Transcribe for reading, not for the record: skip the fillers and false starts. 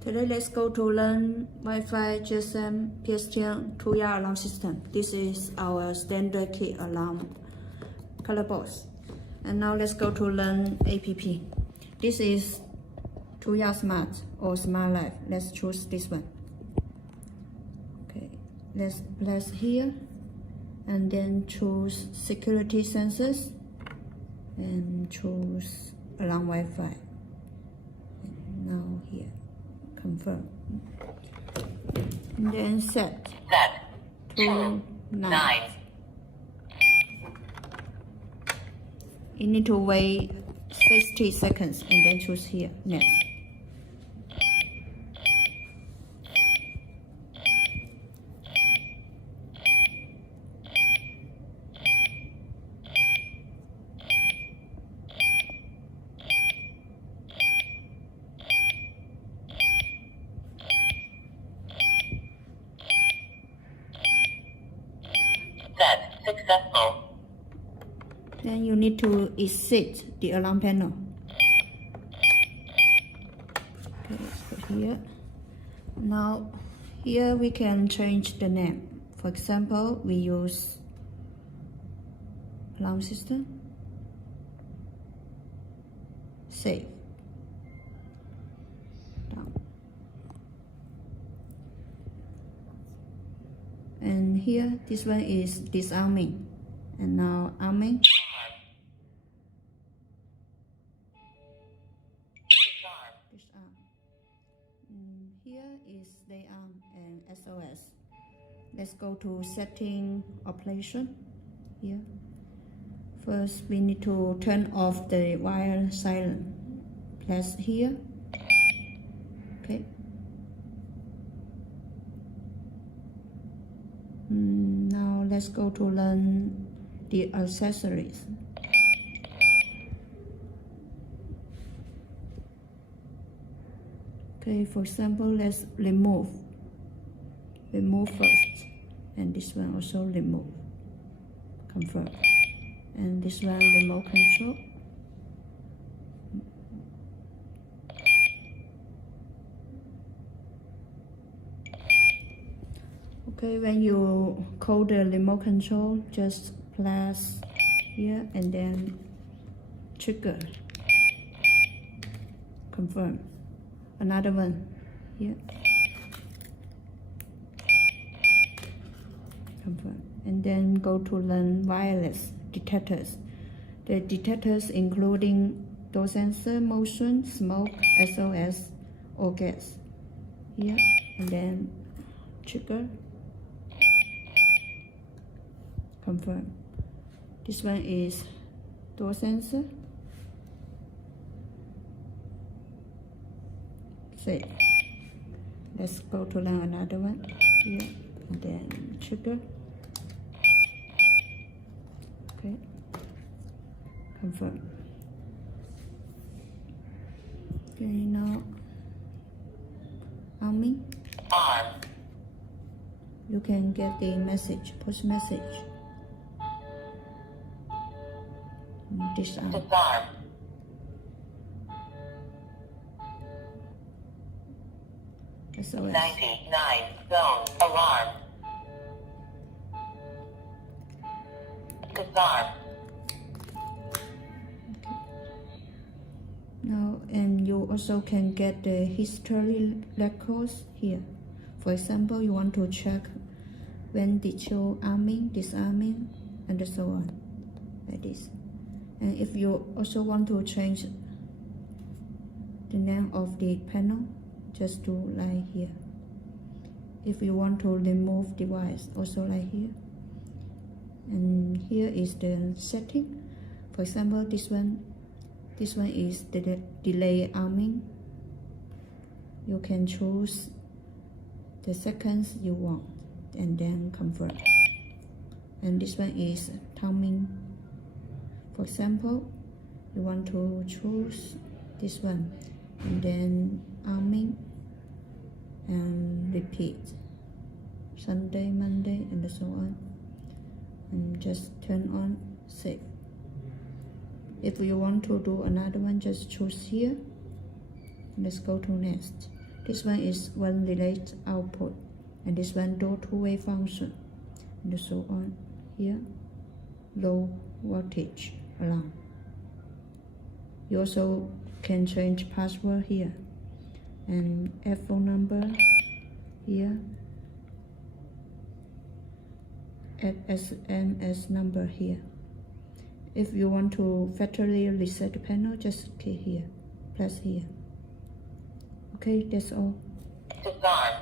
Today let's go to learn Wi-Fi GSM PSTN TUYA alarm system. This is our standard key alarm color box. And now let's go to learn APP. This is TUYA Smart or Smart Life. Let's choose this one. Okay, let's press here and then choose security sensors and choose alarm Wi-Fi. And now here, confirm. And then set to 9. You need to wait 60 seconds and then choose here, next. Set successful. Then you need to exit the alarm panel. Okay, let's put here. Now, here we can change the name. For example, we use alarm system. Save. Down. And here, this one is disarming. And now arming. Disarm. Here is they arm and SOS. Let's go to setting operation. Here. First, we need to turn off the wire silent. Press here. Okay. Now let's go to learn the accessories. Okay, for example, let's remove first, and this one also remove, confirm, and this one remote control. Okay, when you call the remote control, just press here and then trigger, confirm. Another one here, confirm. And then go to learn wireless detectors. The detectors including door sensor, motion, smoke, SOS, or gas. Here and then trigger, confirm. This one is door sensor. Save. Let's go to learn another one here and then trigger. Okay. Confirm. Okay, now arming. You can get the message, push message. Disarm. SOS. 99 zone alarm. Disarm. Okay. Now, and you also can get the history records here. For example, you want to check when did you arming, disarming, and so on, like this. And if you also want to change the name of the panel, just do like here. If you want to remove device, also like here. And here is the setting. For example, this one is the delay arming. You can choose the seconds you want and then confirm. And this one is timing. For example, you want to choose this one and then arming and repeat Sunday, Monday, and so on, and just turn on save. If you want to do another one, just choose here. Let's go to next. This one is one relay output, and this one do two-way function, and so on. Here, low voltage alarm. You also can change password here, and phone number here, add SMS number here. If you want to factory reset the panel, just click here, press here. Okay, that's all. Disarm.